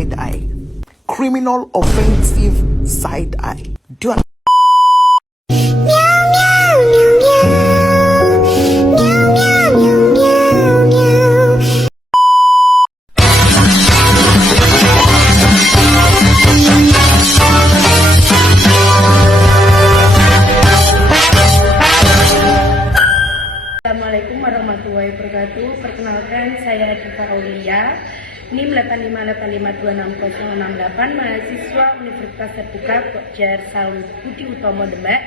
side eye. Criminal offensive side eye. Do you Assalamualaikum warahmatullahi wabarakatuh. Perkenalkan, saya Diva Aulia, NIM 8585266068, mahasiswa Universitas Terbuka Pokjar Saud Budi Utomo Demak,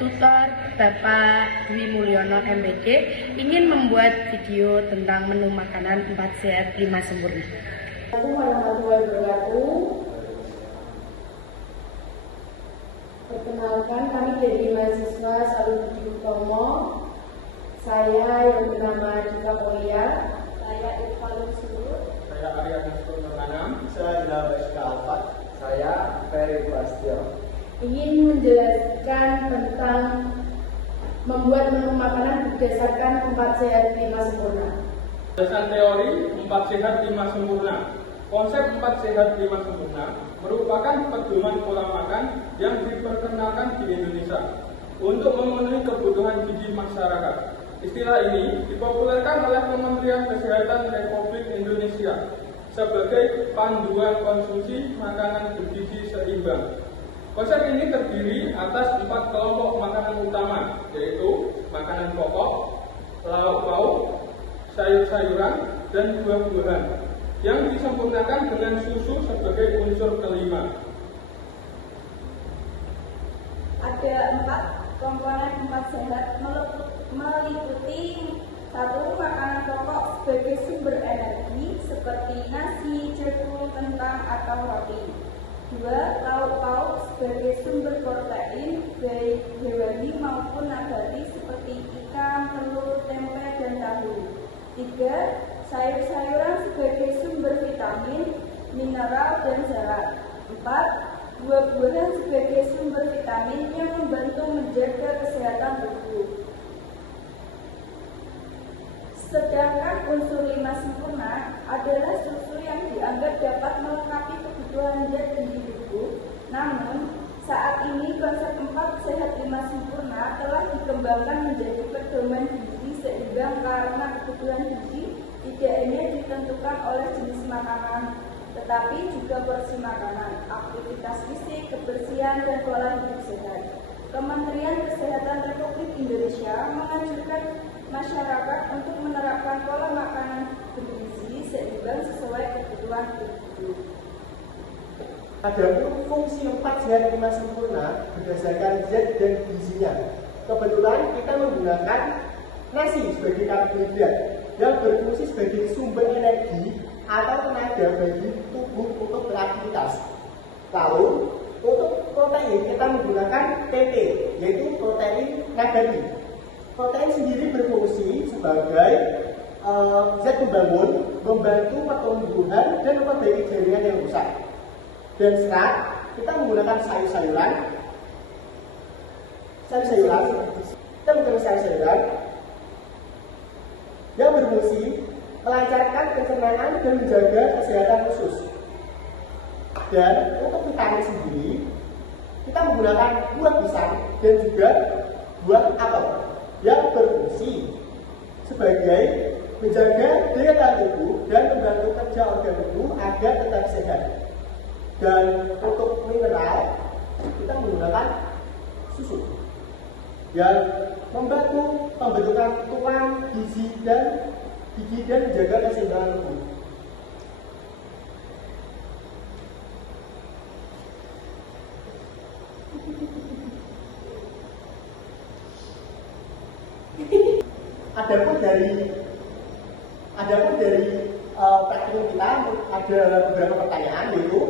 tutor Bapak Dwi Mulyono MPD, ingin membuat video tentang menu makanan 4 sehat 5 sempurna. Assalamualaikum warahmatullahi wabarakatuh. Perkenalkan, kami dari mahasiswa Saud Budi Utomo. Saya yang bernama Diva Aulia, saya Irfan Surut, saya Arya Nusur Menanam, saya Ilabaska Alfat, saya Ferry Bastio. Ingin menjelaskan tentang membuat menu makanan berdasarkan 4 sehat 5 sempurna. Berdasarkan teori 4 sehat 5 sempurna. Konsep 4 sehat 5 sempurna merupakan pedoman pola makan yang diperkenalkan di Indonesia untuk memenuhi kebutuhan gizi masyarakat. Istilah ini dipopulerkan oleh Kementerian Kesehatan Republik Indonesia sebagai panduan konsumsi makanan bergizi seimbang. Konsep ini terdiri atas 4 kelompok makanan utama, yaitu makanan pokok, lauk pauk, sayur-sayuran, dan buah-buahan, yang disempurnakan dengan susu sebagai unsur kelima. Ada 4 komponen 4 sehat meliputi 1. Makanan pokok sebagai sumber energi seperti nasi, jagung, kentang, atau roti. 2. Lauk pauk sebagai sumber protein baik hewani maupun nabati seperti ikan, telur, tempe, dan tahu. 3. Sayur-sayuran sebagai sumber vitamin, mineral, dan zarat. 4. Buah-buahan sebagai sumber vitamin yang membantu menjaga kesehatan tubuh. Sedangkan unsur 5 sempurna adalah susu yang dianggap dapat melengkapi kebutuhan zat gizi tubuh. Namun, saat ini konsep 4 sehat 5 sempurna telah dikembangkan menjadi pedoman gizi seimbang karena kebutuhan gizi tidak hanya ditentukan oleh jenis makanan, tetapi juga porsi makanan, aktivitas fisik, kebersihan, dan pola hidup sehat. Kementerian Kesehatan Republik Indonesia menganjurkan masyarakat untuk menerapkan pola makanan bergizi seimbang sesuai kebutuhan tubuh. Adapun fungsi 4 sehat 5 sempurna berdasarkan zat dan gizinya. Kebetulan kita menggunakan nasi sebagai karbohidrat yang berfungsi sebagai sumber energi atau tenaga bagi tubuh untuk beraktivitas. Lalu, untuk protein kita menggunakan PP, yaitu protein nabati. Protein sendiri berfungsi sebagai zat pembangun, membantu pertumbuhan dan memperbaiki jaringan yang rusak. Dan serat, kita menggunakan sayur-sayuran yang berfungsi melancarkan pencernaan dan menjaga kesehatan usus. Dan untuk vitamin sendiri, kita menggunakan buah pisang dan juga buah apel yang berfungsi sebagai menjaga daya tahan tubuh dan membantu kerja organ tubuh agar tetap sehat. Dan untuk mineral, kita menggunakan susu yang membantu pembentukan tulang, gigi dan menjaga keseimbangan tubuh. Adapun dari praktikum kita ada beberapa pertanyaan, yaitu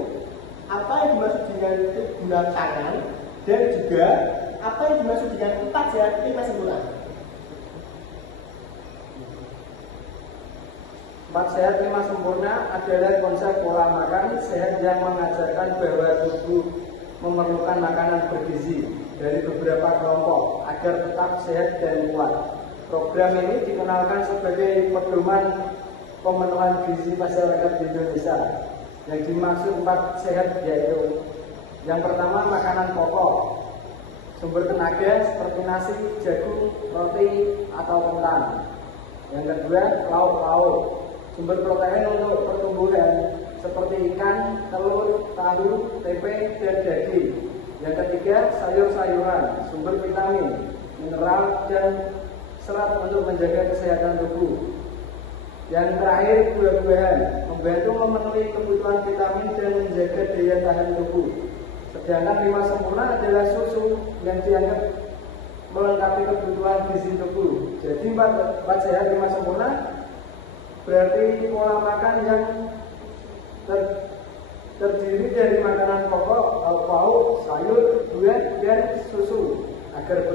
apa yang dimaksud dengan guna tangan dan juga apa yang dimaksud dengan 4 sehat 5 sempurna. 4 sehat 5 sempurna adalah konsep pola makan sehat yang mengajarkan bahwa tubuh memerlukan makanan bergizi dari beberapa kelompok agar tetap sehat dan kuat. Program ini dikenalkan sebagai pedoman pemenuhan gizi masyarakat di Indonesia. Yang dimaksud 4 sehat yaitu yang pertama makanan pokok, sumber tenaga seperti nasi, jagung, roti, atau kentang. Yang kedua lauk-lauk, sumber protein untuk pertumbuhan seperti ikan, telur, tahu, tempe, dan daging. Yang ketiga sayur-sayuran, sumber vitamin, mineral, dan serat untuk menjaga kesehatan tubuh. Yang terakhir buah-buahan, membantu memenuhi kebutuhan vitamin dan menjaga daya tahan tubuh. Sedangkan 5 sempurna adalah susu yang dianggap melengkapi kebutuhan gizi tubuh. Jadi 4 sehat 5 sempurna berarti pola makan yang terdiri dari makanan pokok, lauk, sayur, buah, dan susu agar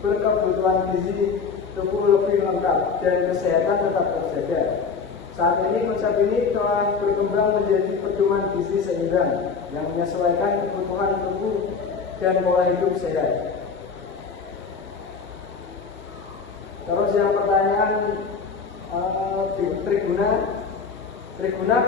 berkebutuhan gizi tubuh lebih lengkap dan kesehatan tetap terjaga. Saat ini konsep ini telah berkembang menjadi pedoman gizi seimbang yang menyesuaikan kebutuhan tubuh dan pola hidup sehat. Terus yang pertanyaan Triguna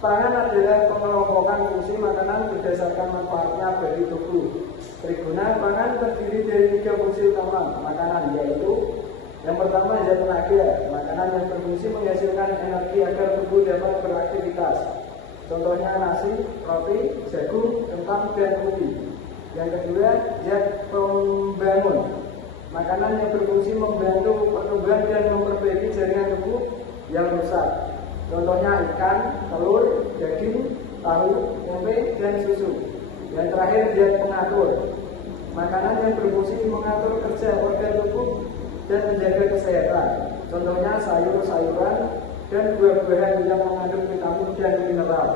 pangan adalah pengelompokan fungsi makanan berdasarkan manfaatnya bagi tubuh. Triguna pangan terdiri dari 3 fungsi utama makanan, yaitu yang pertama zat tenaga, makanan yang berfungsi menghasilkan energi agar tubuh dapat beraktivitas. Contohnya nasi, roti, jagung, kentang, dan ubi. Yang kedua zat pembangun, makanan yang berfungsi membantu pertumbuhan dan memperbaiki jaringan tubuh yang rusak. Contohnya ikan, telur, daging, tahu, tempe, dan susu. Yang terakhir zat pengatur, makanan yang berfungsi mengatur kerja organ tubuh dan menjaga kesehatan. Contohnya sayur-sayuran dan buah-buahan yang mengandung vitamin dan mineral.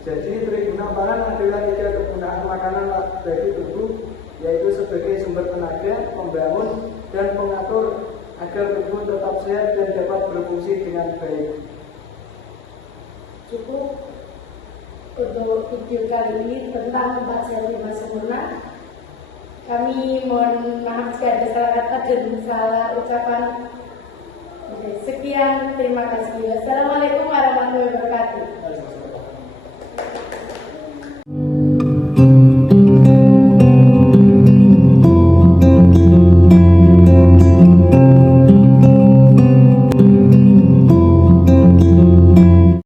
Jadi Triguna pangan adalah 3 kegunaan makanan bagi tubuh, yaitu sebagai sumber tenaga, pembangun, dan pengatur agar tubuh tetap sehat dan dapat berfungsi dengan baik. Cukup untuk video kali ini tentang 4 sehat 5 sempurna. Kami mohon maaf jika ada salah kata dan salah ucapan. Sekian, terima kasih. Wassalamualaikum warahmatullahi wabarakatuh.